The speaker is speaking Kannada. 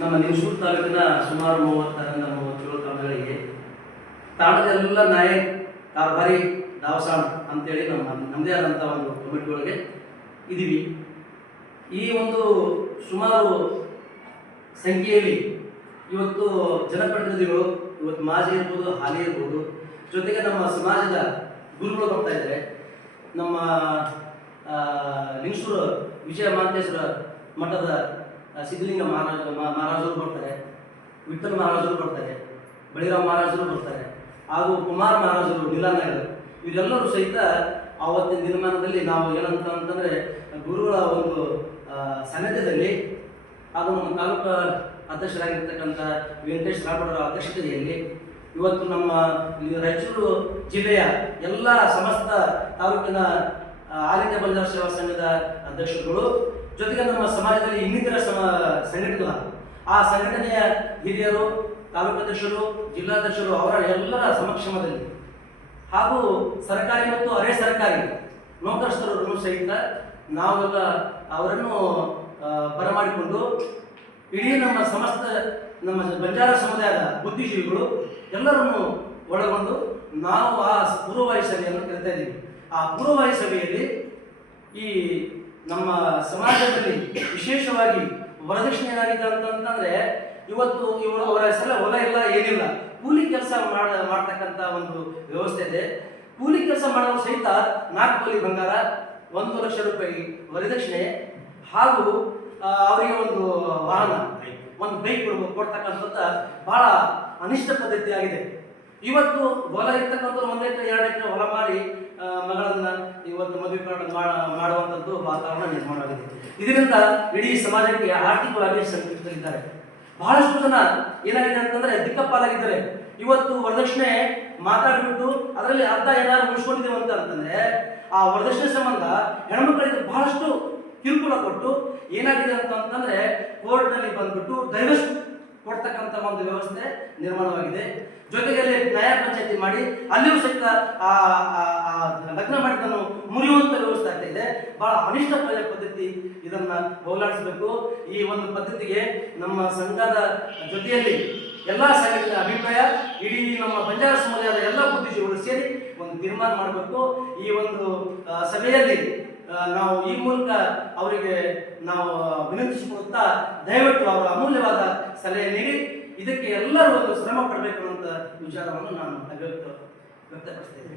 ನಮ್ಮ ನಿಂಗಸೂರು ತಾಲೂಕಿನ ಸುಮಾರು 30 ಗ್ರಾಮಗಳಿಗೆ ತಾಣದೆಲ್ಲ ನಾಯಕ್ ಕಾರ್ಬಾರಿ ದಾವಸಾನ್ ಅಂತೇಳಿ ನಮ್ಮದೇ ಆದಂಥ ಒಂದು ಕಮಿಟಿಗಳಿಗೆ ಇದ್ದೀವಿ. ಈ ಒಂದು ಸುಮಾರು ಸಂಖ್ಯೆಯಲ್ಲಿ ಇವತ್ತು ಜನಪ್ರತಿನಿಧಿಗಳು ಇವತ್ತು ಮಾಜಿ ಇರ್ಬೋದು, ಹಾಲಿ ಇರ್ಬೋದು, ಜೊತೆಗೆ ನಮ್ಮ ಸಮಾಜದ ಗುರುಗಳು ಬರ್ತಾ ಇದ್ದಾರೆ. ನಮ್ಮ ಲಿಂಗಸೂರು ವಿಜಯ ಮಹಾಂತೇಶ್ವರ ಮಠದ ಸಿದ್ಧಲಿಂಗ ಮಹಾರಾಜರು ಬರ್ತಾರೆ, ವಿಠ್ಠಲ ಮಹಾರಾಜರು ಬರ್ತಾರೆ, ಬಳಿರಾಮ ಮಹಾರಾಜರು ಬರ್ತಾರೆ, ಹಾಗೂ ಕುಮಾರ ಮಹಾರಾಜರು ನೀಲಾನಗರ, ಇವರೆಲ್ಲರೂ ಸಹಿತ ಆವತ್ತಿನ ದಿನಮಾನದಲ್ಲಿ ನಾವು ಏನಂತ ಅಂತಂದರೆ ಗುರುಗಳ ಒಂದು ಸಾನ್ನಿಧ್ಯದಲ್ಲಿ ಹಾಗೂ ನಮ್ಮ ತಾಲೂಕು ಅಧ್ಯಕ್ಷರಾಗಿರ್ತಕ್ಕಂಥ ವೆಂಕಟೇಶ್ ರಾಠೋಡರ ಅಧ್ಯಕ್ಷತೆಯಲ್ಲಿ ಇವತ್ತು ನಮ್ಮ ರಾಯಚೂರು ಜಿಲ್ಲೆಯ ಎಲ್ಲ ಸಮಸ್ತ ತಾಲೂಕಿನ ಆಲ್ ಇಂಡಿಯಾ ಬಂಜಾರ ಸೇವಾ ಸಂಘದ ಅಧ್ಯಕ್ಷರುಗಳು, ಜೊತೆಗೆ ನಮ್ಮ ಸಮಾಜದಲ್ಲಿ ಇನ್ನಿತರ ಸಂಘಟನೆಗಳ ಆ ಸಂಘಟನೆಯ ಹಿರಿಯರು, ತಾಲೂಕು ಅಧ್ಯಕ್ಷರು, ಜಿಲ್ಲಾಧ್ಯಕ್ಷರು ಅವರ ಎಲ್ಲರ ಸಮಕ್ಷಮದಲ್ಲಿ ಹಾಗೂ ಸರ್ಕಾರಿ ಮತ್ತು ಅರೆ ಸರ್ಕಾರಿ ನೌಕರಸ್ಥರು ಸಹಿತ ನಾವೆಲ್ಲ ಅವರನ್ನು ಬರಮಾಡಿಕೊಂಡು ಇಡೀ ನಮ್ಮ ಸಮಸ್ತ ನಮ್ಮ ಬಂಜಾರ ಸಮುದಾಯದ ಬುದ್ಧಿಜೀವಿಗಳು ಎಲ್ಲರನ್ನು ಒಳಗೊಂಡು ನಾವು ಆ ಪೂರ್ವವಾಯಿ ಸಭೆಯನ್ನು ಕರಿತಾ ಇದ್ದೀವಿ. ಆ ಪೂರ್ವವಾಯಿ ಸಭೆಯಲ್ಲಿ ಈ ನಮ್ಮ ಸಮಾಜದಲ್ಲಿ ವಿಶೇಷವಾಗಿ ವರದಕ್ಷಿಣೆ ಏನಾಗಿದೆ ಅಂತಂದ್ರೆ ಇವತ್ತು ಇವರು ಅವರ ಹೆಸರ ಹೊಲ ಇಲ್ಲ, ಏನಿಲ್ಲ, ಕೂಲಿ ಕೆಲಸ ಮಾಡ್ತಕ್ಕಂಥ ಒಂದು ವ್ಯವಸ್ಥೆ ಇದೆ. ಕೂಲಿ ಕೆಲಸ ಮಾಡೋರು ಸಹಿತ 4 ತೊಲೆ ಬಂಗಾರ, 1 ಲಕ್ಷ ರೂಪಾಯಿ ವರದಕ್ಷಿಣೆ ಹಾಗೂ ಅವರಿಗೆ ಒಂದು ವಾಹನ, ಒಂದು ಬೈಕ್ ಕೊಡ್ತಕ್ಕಂಥದ್ದು ಬಹಳ ಅನಿಷ್ಟ ಪದ್ಧತಿ ಆಗಿದೆ. ಇವತ್ತು ಹೊಲ ಇರ್ತಕ್ಕಂಥವ್ರು 1 ಎಕರೆ 2 ಎಕರೆ ಹೊಲ ಮಾರಿ ಮಗಳನ್ನ ಇವತ್ತು ಮದುವೆ ಮಾಡುವಂಥದ್ದು ವಾತಾವರಣ ನಿರ್ಮಾಣವಾಗಿದೆ. ಇದರಿಂದ ಇಡೀ ಸಮಾಜಕ್ಕೆ ಆರ್ಥಿಕವಾಗಿ ಸಂಕಷ್ಟದಲ್ಲಿದ್ದಾರೆ. ಬಹಳಷ್ಟು ಜನ ಏನಾಗಿದೆ ಅಂತಂದ್ರೆ ದಿಕ್ಕಪಾಲಾಗಿದ್ದಾರೆ. ಇವತ್ತು ವರದಕ್ಷಿಣೆ ಮಾತಾಡ್ಬಿಟ್ಟು ಅದರಲ್ಲಿ ಅರ್ಧ ಏನಾದ್ರು ಉಳಿಸ್ಕೊಂಡಿದ್ದೇವೆ ಅಂತಂದ್ರೆ ಆ ವರದಕ್ಷಿಣೆ ಸಂಬಂಧ ಹೆಣ್ಮಕ್ಳಿಗೆ ಬಹಳಷ್ಟು ಕಿರುಕುಳ ಕೊಟ್ಟು ಏನಾಗಿದೆ ಅಂತಂದ್ರೆ ಕೋರ್ಟ್ನಲ್ಲಿ ಬಂದ್ಬಿಟ್ಟು ಡೈವರ್ಸ್ ಕೊಡ್ತಕ್ಕಂಥ ಒಂದು ವ್ಯವಸ್ಥೆ ನಿರ್ಮಾಣವಾಗಿದೆ. ಜೊತೆಗೆ ನ್ಯಾಯ ಪಂಚಾಯತಿ ಮಾಡಿ ಅಲ್ಲಿಯೂ ಸಹಿತ ಲಗ್ನ ಮಾಡಿದನ್ನು ಮುರಿಯುವಂತ ವ್ಯವಸ್ಥೆ ಆಗ್ತಾ ಇದೆ. ಬಹಳ ಅನಿಷ್ಟ ಪದ್ಧತಿ. ಇದನ್ನ ಹೋಗಲಾಡಿಸಬೇಕು. ಈ ಒಂದು ಪದ್ಧತಿಗೆ ನಮ್ಮ ಸಂಘದ ಜೊತೆಯಲ್ಲಿ ಎಲ್ಲ ಸಂಘಟನೆ ಅಭಿಪ್ರಾಯ, ಇಡೀ ನಮ್ಮ ಬಂಜಾರ ಸಮುದಾಯದ ಎಲ್ಲ ಬುದ್ಧಿಜೀವಿಗಳು ಸೇರಿ ಒಂದು ತೀರ್ಮಾನ ಮಾಡಬೇಕು. ಈ ಒಂದು ಸಭೆಯಲ್ಲಿ ನಾವು ಈ ಮೂಲಕ ಅವರಿಗೆ ನಾವು ವಿನಂತಿಸಿಕೊಳ್ಳುತ್ತಾ ದಯವಿಟ್ಟು ಅವರ ಅಮೂಲ್ಯವಾದ ಸಲಹೆ ನೀಡಿ ಇದಕ್ಕೆ ಎಲ್ಲರೂ ಒಂದು ಶ್ರಮ ಪಡಬೇಕು ಅನ್ನುವಂಥ ವಿಚಾರವನ್ನು ನಾನು ವ್ಯಕ್ತಪಡಿಸ್ತೇನೆ.